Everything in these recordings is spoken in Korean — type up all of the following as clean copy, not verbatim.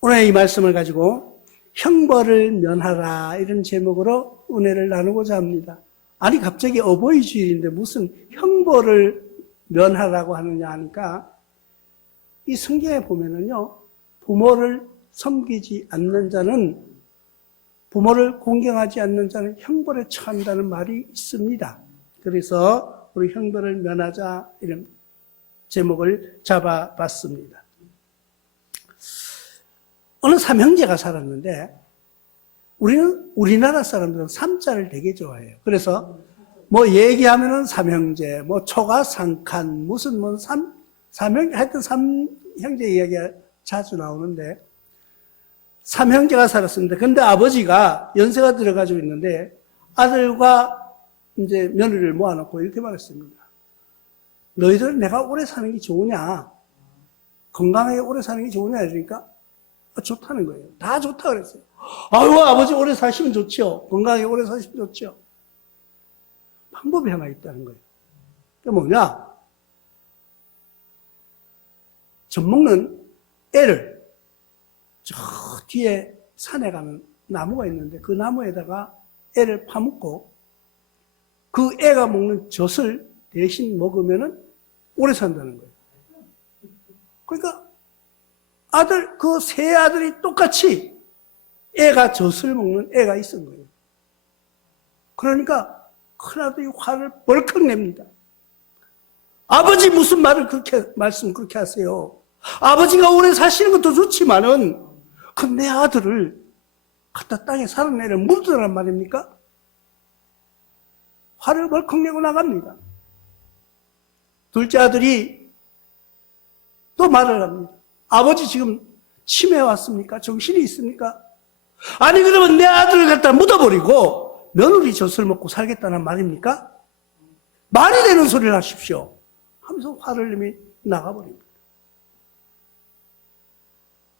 오늘 이 말씀을 가지고 형벌을 면하라 이런 제목으로 은혜를 나누고자 합니다. 아니 갑자기 어버이 주일인데 무슨 형벌을 면하라고 하느냐 하니까 이 성경에 보면은요, 부모를 섬기지 않는 자는, 부모를 공경하지 않는 자는 형벌에 처한다는 말이 있습니다. 그래서 우리 형벌을 면하자 이런 제목을 잡아봤습니다. 어느 삼형제가 살았는데 우리나라 사람들은 삼자를 되게 좋아해요. 그래서 뭐 얘기하면은 삼형제, 뭐 초가 삼칸, 무슨 뭐 삼형제, 하여튼 삼형제 이야기가 자주 나오는데 삼형제가 살았습니다. 근데 아버지가 연세가 들어가지고 있는데 아들과 이제 며느리를 모아놓고 이렇게 말했습니다. 너희들은 내가 오래 사는 게 좋으냐? 건강하게 오래 사는 게 좋으냐? 이러니까 좋다는 거예요. 다 좋다 그랬어요. 아유, 아버지 오래 사시면 좋죠. 건강하게 오래 사시면 좋죠. 방법이 하나 있다는 거예요. 그게 뭐냐? 젖 먹는 애를 저 뒤에 산에 가면 나무가 있는데 그 나무에다가 애를 파묻고 그 애가 먹는 젖을 대신 먹으면은 오래 산다는 거예요. 그러니까 그 세 아들이 똑같이 애가 젖을 먹는 애가 있은 거예요. 그러니까 큰아들이 화를 벌컥 냅니다. 아버지 무슨 말씀 그렇게 하세요. 아버지가 오래 사시는 것도 좋지만은 그 내 아들을 갖다 땅에 사는 애를 묻으란 말입니까? 화를 벌컥 내고 나갑니다. 둘째 아들이 또 말을 합니다. 아버지 지금 치매 왔습니까? 정신이 있습니까? 아니 그러면 내 아들을 갖다 묻어버리고 며느리 젖을 먹고 살겠다는 말입니까? 말이 되는 소리를 하십시오 하면서 화를 내며 나가버립니다.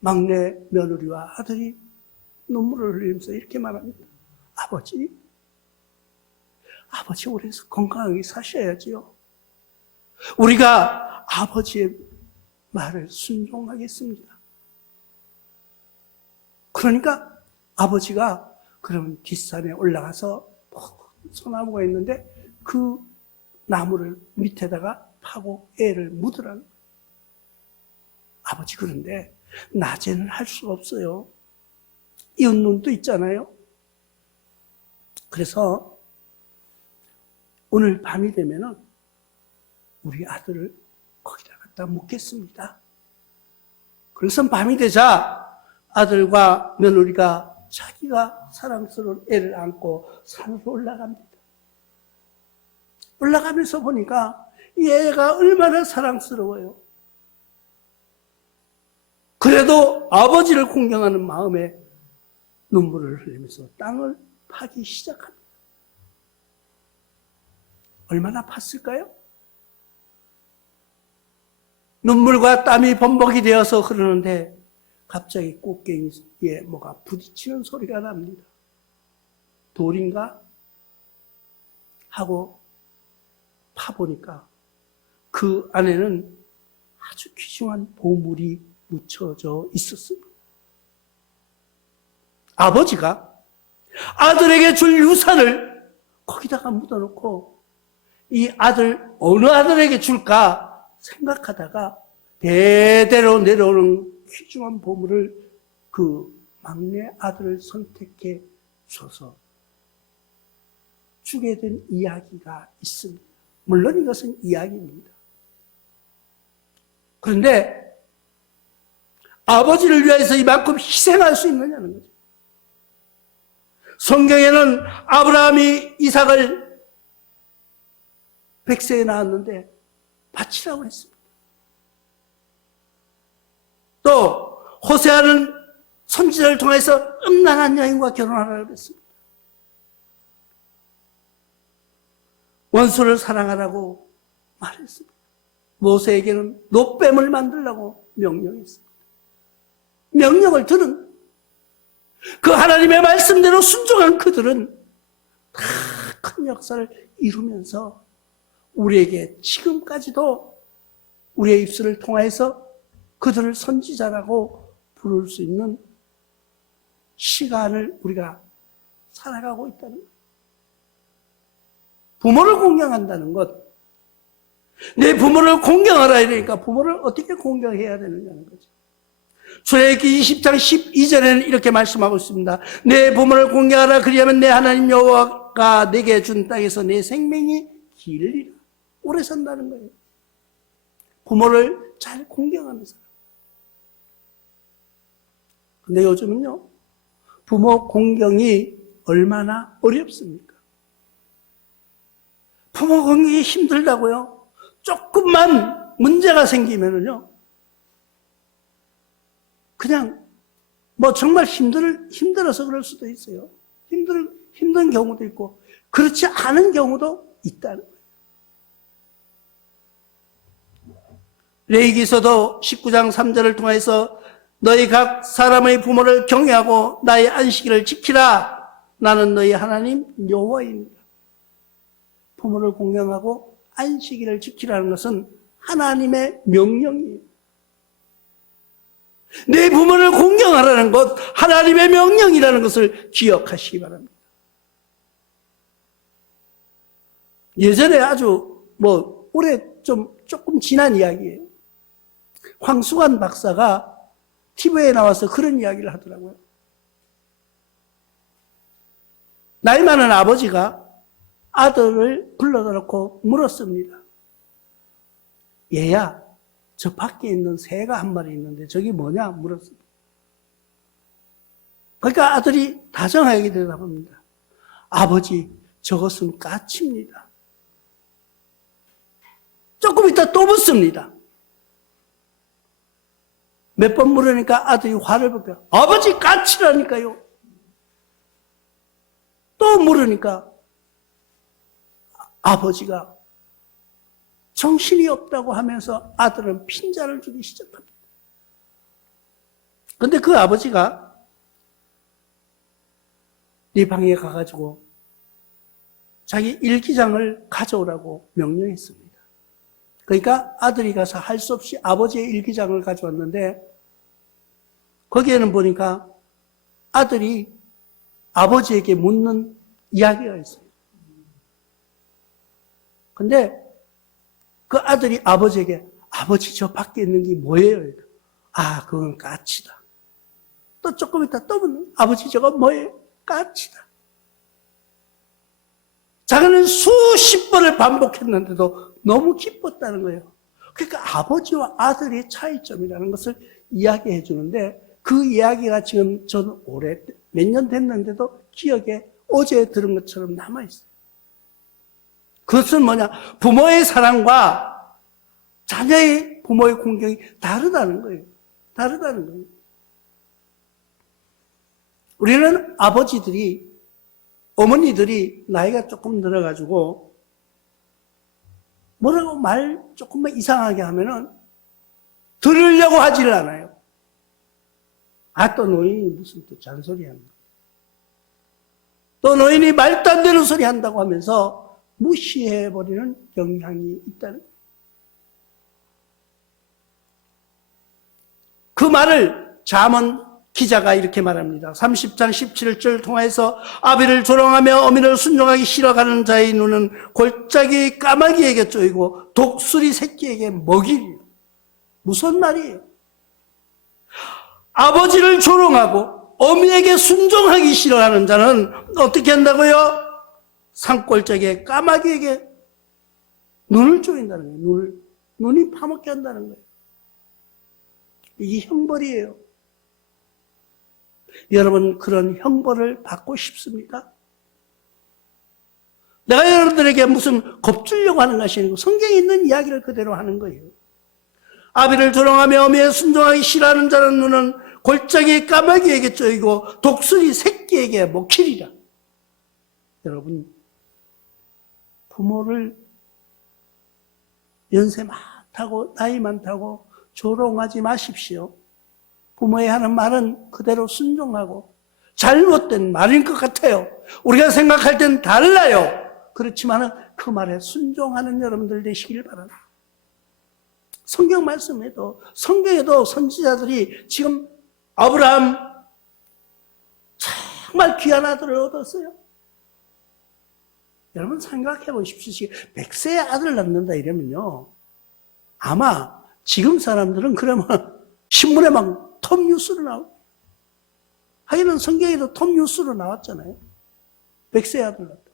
막내 며느리와 아들이 눈물을 흘리면서 이렇게 말합니다. 아버지 오래 건강하게 사셔야지요. 우리가 아버지의 말을 순종하겠습니다. 그러니까 아버지가 그러면 뒷산에 올라가서 소나무가 있는데 그 나무를 밑에다가 파고 애를 묻으라는 거예요. 아버지 그런데 낮에는 할 수가 없어요. 이웃눈도 있잖아요. 그래서 오늘 밤이 되면은 우리 아들을 거기다 갖다 묻겠습니다. 그래서 밤이 되자 아들과 며느리가 자기가 사랑스러운 애를 안고 산으로 올라갑니다. 올라가면서 보니까 이 애가 얼마나 사랑스러워요. 그래도 아버지를 공경하는 마음에 눈물을 흘리면서 땅을 파기 시작합니다. 얼마나 팠을까요? 눈물과 땀이 범벅이 되어서 흐르는데 갑자기 꽃갱이에 뭐가 부딪히는 소리가 납니다. 돌인가? 하고 파보니까 그 안에는 아주 귀중한 보물이 묻혀져 있었습니다. 아버지가 아들에게 줄 유산을 거기다가 묻어놓고 이 아들 어느 아들에게 줄까 생각하다가 대대로 내려오는 귀중한 보물을 그 막내 아들을 선택해 줘서 주게 된 이야기가 있습니다. 물론 이것은 이야기입니다. 그런데 아버지를 위해서 이만큼 희생할 수 있느냐는 거죠. 성경에는 아브라함이 이삭을 100세에 낳았는데 바치라고 했습니다. 또 호세아는 선지자를 통해서 음란한 여인과 결혼하라고 했습니다. 원수를 사랑하라고 말했습니다. 모세에게는 노뱀을 만들라고 명령했습니다. 명령을 들은 그 하나님의 말씀대로 순종한 그들은 다 큰 역사를 이루면서 우리에게 지금까지도 우리의 입술을 통하여서 그들을 선지자라고 부를 수 있는 시간을 우리가 살아가고 있다는 것. 부모를 공경한다는 것. 내 부모를 공경하라 이러니까 부모를 어떻게 공경해야 되느냐는 거죠. 출애굽기 20장 12절에는 이렇게 말씀하고 있습니다. 내 부모를 공경하라. 그리하면 내 하나님 여호와가 내게 준 땅에서 내 생명이 길리라. 오래 산다는 거예요. 부모를 잘 공경하는 사람. 근데 요즘은요, 부모 공경이 얼마나 어렵습니까? 부모 공경이 힘들다고요? 조금만 문제가 생기면은요, 그냥 뭐 정말 힘들어서 그럴 수도 있어요. 힘든 경우도 있고, 그렇지 않은 경우도 있다는 거예요. 레위기서도 19장 3절을 통해서 너희 각 사람의 부모를 경외하고 나의 안식일을 지키라. 나는 너희 하나님 여호와입니다. 부모를 공경하고 안식일을 지키라는 것은 하나님의 명령이에요. 내 부모를 공경하라는 것, 하나님의 명령이라는 것을 기억하시기 바랍니다. 예전에 아주 올해 조금 지난 이야기예요. 황수관 박사가 TV에 나와서 그런 이야기를 하더라고요. 나이 많은 아버지가 아들을 불러다 놓고 물었습니다. 얘야, 저 밖에 있는 새가 한 마리 있는데 저게 뭐냐? 물었습니다. 그러니까 아들이 다정하게 대답합니다. 아버지, 저것은 까치입니다. 조금 있다 또 묻습니다. 몇 번 물으니까 아들이 화를 볼까요? 아버지, 까치라니까요. 또 물으니까 아버지가 정신이 없다고 하면서 아들은 핀잔을 주기 시작합니다. 그런데 그 아버지가 네 방에 가가지고 자기 일기장을 가져오라고 명령했습니다. 그러니까 아들이 가서 할 수 없이 아버지의 일기장을 가져왔는데 거기에는 보니까 아들이 아버지에게 묻는 이야기가 있어요. 근데 그 아들이 아버지에게 아버지 저 밖에 있는 게 뭐예요? 아, 그건 까치다. 또 조금 있다 또 묻는 아버지 저거 뭐예요? 까치다. 자기는 수십 번을 반복했는데도 너무 기뻤다는 거예요. 그러니까 아버지와 아들의 차이점이라는 것을 이야기해 주는데 그 이야기가 지금 저는 몇 년 됐는데도 기억에 어제 들은 것처럼 남아있어요. 그것은 뭐냐? 부모의 사랑과 자녀의 부모의 공경이 다르다는 거예요. 다르다는 거예요. 우리는 어머니들이 나이가 조금 들어가지고 뭐라고 말 조금만 이상하게 하면은 들으려고 하지를 않아요. 아, 또 노인이 무슨 또 잔소리 한다. 또 노인이 말도 안 되는 소리 한다고 하면서 무시해버리는 경향이 있다는 거예요. 그 말을 잠언 기자가 이렇게 말합니다. 30장 17절 통해서 아비를 조롱하며 어미를 순종하기 싫어가는 자의 눈은 골짜기 까마귀에게 쪼이고 독수리 새끼에게 먹이리요. 무슨 말이에요? 아버지를 조롱하고 어미에게 순종하기 싫어하는 자는 어떻게 한다고요? 산골짜기에 까마귀에게 눈을 쪼인다는 거예요. 눈이 파먹게 한다는 거예요. 이게 형벌이에요. 여러분, 그런 형벌을 받고 싶습니까? 내가 여러분들에게 무슨 겁주려고 하는 것이 아니고 성경에 있는 이야기를 그대로 하는 거예요. 아비를 조롱하며 어미에 순종하기 싫어하는 자는 눈은 골짜기 까마귀에게 쪼이고 독수리 새끼에게 먹히리라. 여러분, 부모를 연세 많다고 나이 많다고 조롱하지 마십시오. 부모의 하는 말은 그대로 순종하고 잘못된 말인 것 같아요. 우리가 생각할 땐 달라요. 그렇지만 그 말에 순종하는 여러분들 되시길 바랍니다. 성경 말씀에도 성경에도 선지자들이 지금 아브라함 정말 귀한 아들을 얻었어요. 여러분 생각해 보십시오. 100세의 아들을 낳는다 이러면요. 아마 지금 사람들은 그러면 신문에 막 톱 뉴스로 나오고, 하기는 성경에도 톱 뉴스로 나왔잖아요. 100세의 아들을 낳았다.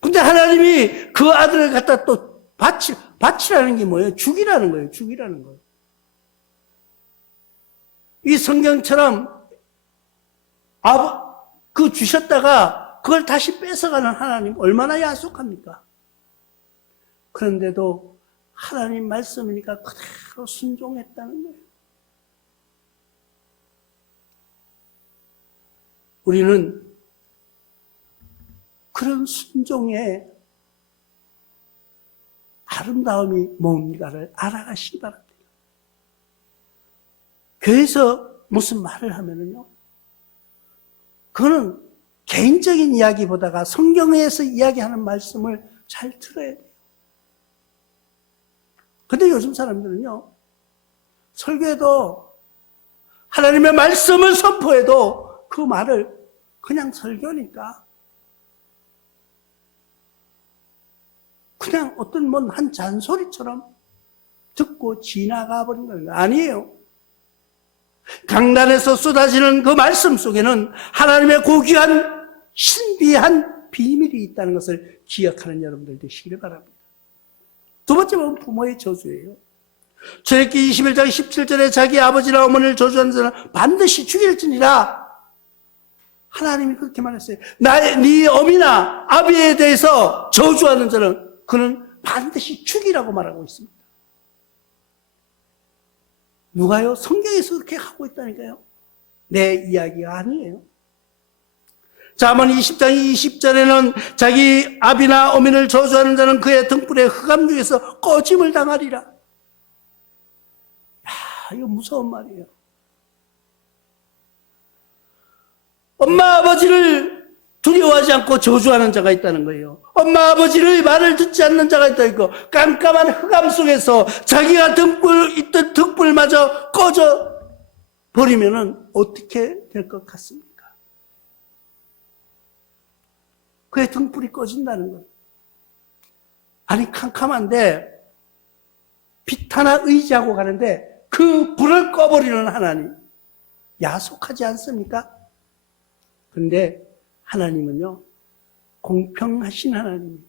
근데 하나님이 그 아들을 갖다 또 바치라는 게 뭐예요? 죽이라는 거예요. 죽이라는 거예요. 이 성경처럼 그 주셨다가 그걸 다시 뺏어가는 하나님 얼마나 야속합니까? 그런데도 하나님 말씀이니까 그대로 순종했다는 거예요. 우리는 그런 순종의 아름다움이 뭔가를 알아가시기 바랍니다. 교회에서 무슨 말을 하면은요, 그거는 개인적인 이야기보다가 성경에서 이야기하는 말씀을 잘 들어야 돼요. 근데 요즘 사람들은요, 설교에도 하나님의 말씀을 선포해도 그 말을 그냥 설교니까 그냥 어떤 한 잔소리처럼 듣고 지나가 버린 거예요. 아니에요. 강단에서 쏟아지는 그 말씀 속에는 하나님의 고귀한 신비한 비밀이 있다는 것을 기억하는 여러분들 되시길 바랍니다. 두 번째 보면 부모의 저주예요. 출애굽기 21장 17절에 자기 아버지나 어머니를 저주하는 자는 반드시 죽일지니라. 하나님이 그렇게 말했어요. 네 어미나 아비에 대해서 저주하는 자는 그는 반드시 죽이라고 말하고 있습니다. 누가요? 성경에서 그렇게 하고 있다니까요. 내 이야기가 아니에요. 잠언 20장 20절에는 자기 아비나 어미를 저주하는 자는 그의 등불에 흑암 중에서 꺼짐을 당하리라. 야, 이거 무서운 말이에요. 엄마 아버지를 두려워하지 않고 저주하는 자가 있다는 거예요. 엄마 아버지의 말을 듣지 않는 자가 있다 있고, 깜깜한 흑암 속에서 자기가 있던 등불마저 꺼져 버리면은 어떻게 될 것 같습니까? 그의 등불이 꺼진다는 거예요. 아니 캄캄한데 빛 하나 의지하고 가는데 그 불을 꺼버리는 하나님, 야속하지 않습니까? 그런데 하나님은요, 공평하신 하나님입니다.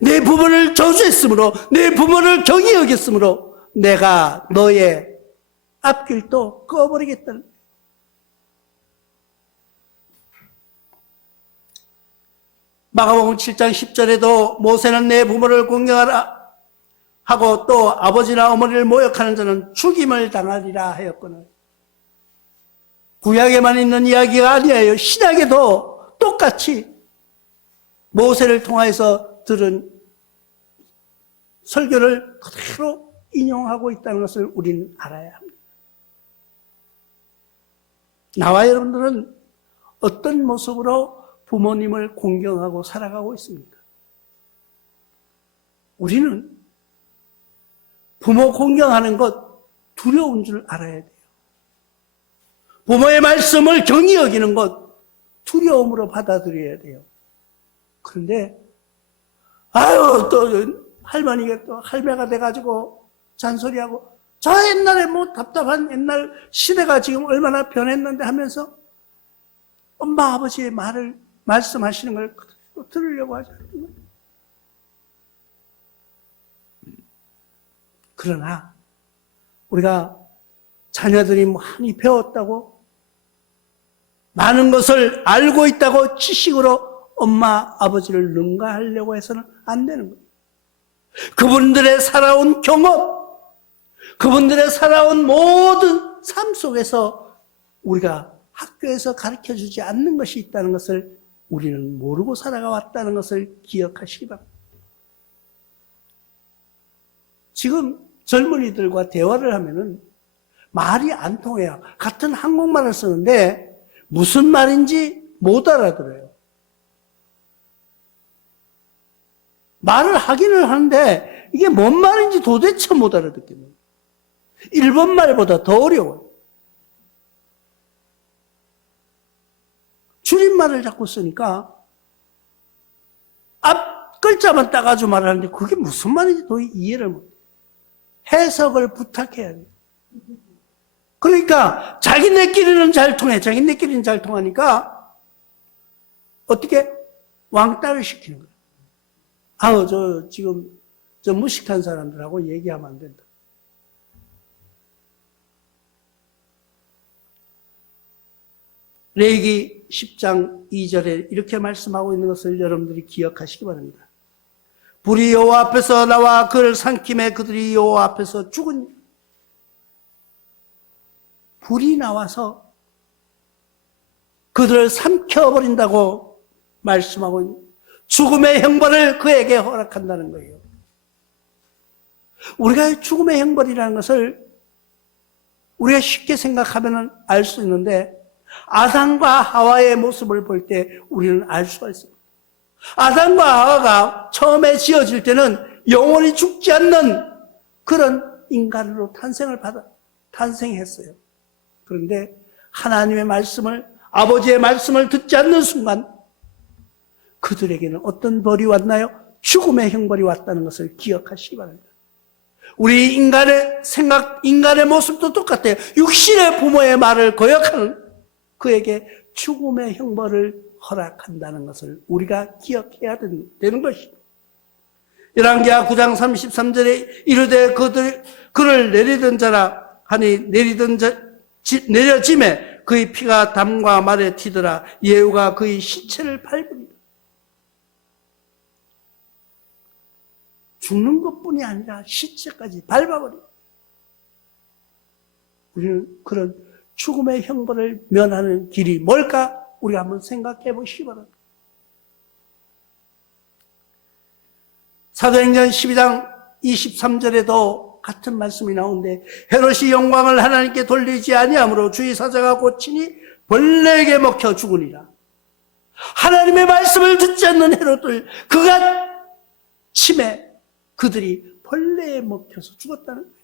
내 부모를 저주했으므로, 내 부모를 경히 여겼으므로 내가 너의 앞길도 꺼버리겠다는 거예요. 마가복음 7장 10절에도 모세는 내 부모를 공경하라 하고 또 아버지나 어머니를 모욕하는 자는 죽임을 당하리라 하였거늘. 구약에만 있는 이야기가 아니에요. 신약에도 똑같이 모세를 통해서 들은 설교를 그대로 인용하고 있다는 것을 우리는 알아야 합니다. 나와 여러분들은 어떤 모습으로 부모님을 공경하고 살아가고 있습니까? 우리는 부모 공경하는 것 두려운 줄 알아야 돼요. 부모의 말씀을 경히 여기는 것 두려움으로 받아들여야 돼요. 그런데 또 할머니가 또 할매가 돼가지고 잔소리하고, 저 옛날에 뭐 답답한 옛날 시대가 지금 얼마나 변했는데 하면서 엄마 아버지의 말씀하시는 걸 들으려고 하지 않는 거예요. 그러나 우리가 자녀들이 많이 배웠다고, 많은 것을 알고 있다고 지식으로 엄마 아버지를 능가하려고 해서는 안 되는 거예요. 그분들의 살아온 경험, 그분들의 살아온 모든 삶 속에서 우리가 학교에서 가르쳐주지 않는 것이 있다는 것을 우리는 모르고 살아가 왔다는 것을 기억하시기 바랍니다. 지금 젊은이들과 대화를 하면은 말이 안 통해요. 같은 한국말을 쓰는데 무슨 말인지 못 알아들어요. 말을 하기는 하는데 이게 뭔 말인지 도대체 못 알아듣겠네요. 일본 말보다 더 어려워요. 줄임말을 자꾸 쓰니까 앞 글자만 따가지고 말하는데 그게 무슨 말인지 도저히 이해를 못해요. 해석을 부탁해야 돼요. 그러니까 자기네끼리는 잘 통해. 자기네끼리는 잘 통하니까 어떻게? 왕따를 시키는 거예요. 아우, 지금 무식한 사람들하고 얘기하면 안 된다. 레위기 10장 2절에 이렇게 말씀하고 있는 것을 여러분들이 기억하시기 바랍니다. 불이 여호와 앞에서 나와 그를 삼킴에 그들이 여호와 앞에서 죽은. 불이 나와서 그들을 삼켜버린다고 말씀하고 있는, 죽음의 형벌을 그에게 허락한다는 거예요. 우리가 죽음의 형벌이라는 것을 우리가 쉽게 생각하면 알 수 있는데 아담과 하와의 모습을 볼 때 우리는 알 수가 있습니다. 아담과 하와가 처음에 지어질 때는 영원히 죽지 않는 그런 인간으로 탄생했어요. 그런데 하나님의 말씀을, 아버지의 말씀을 듣지 않는 순간 그들에게는 어떤 벌이 왔나요? 죽음의 형벌이 왔다는 것을 기억하시기 바랍니다. 우리 인간의 생각, 인간의 모습도 똑같아요. 육신의 부모의 말을 거역하는 그에게 죽음의 형벌을 허락한다는 것을 우리가 기억해야 되는 것입니다. 열왕기하 9장 33절에 이르되 그를 내리던 자라 하니 내려짐에 그의 피가 담과 말에 튀더라. 예후가 그의 시체를 밟으리라. 죽는 것뿐이 아니라 시체까지 밟아버려. 우리는 그런 죽음의 형벌을 면하는 길이 뭘까? 우리가 한번 생각해 보시기 바랍니다. 사도행전 12장 23절에도 같은 말씀이 나오는데 헤롯이 영광을 하나님께 돌리지 아니하므로 주의 사자가 고치니 벌레에게 먹혀 죽으니라. 하나님의 말씀을 듣지 않는 헤롯을 그가 침에 그들이 벌레에 먹혀서 죽었다는 거예요.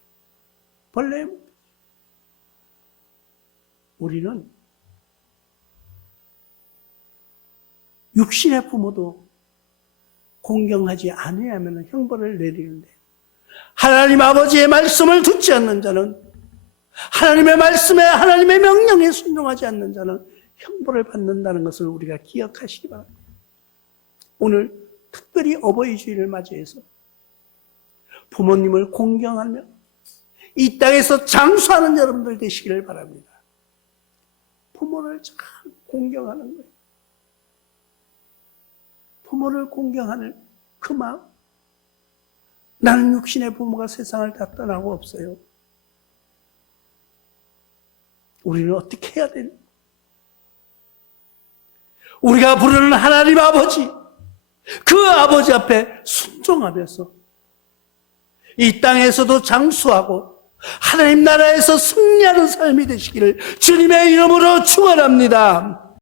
벌레에 먹혀서. 우리는 육신의 부모도 공경하지 아니하면 형벌을 내리는데 하나님 아버지의 말씀을 듣지 않는 자는, 하나님의 말씀에 하나님의 명령에 순종하지 않는 자는 형벌을 받는다는 것을 우리가 기억하시기 바랍니다. 오늘 특별히 어버이 주일을 맞이해서 부모님을 공경하며 이 땅에서 장수하는 여러분들 되시기를 바랍니다. 부모를 잘 공경하는 거예요. 부모를 공경하는 그 마음. 나는 육신의 부모가 세상을 다 떠나고 없어요. 우리는 어떻게 해야 되나? 우리가 부르는 하나님 아버지, 그 아버지 앞에 순종하면서 이 땅에서도 장수하고 하나님 나라에서 승리하는 삶이 되시기를 주님의 이름으로 축원합니다.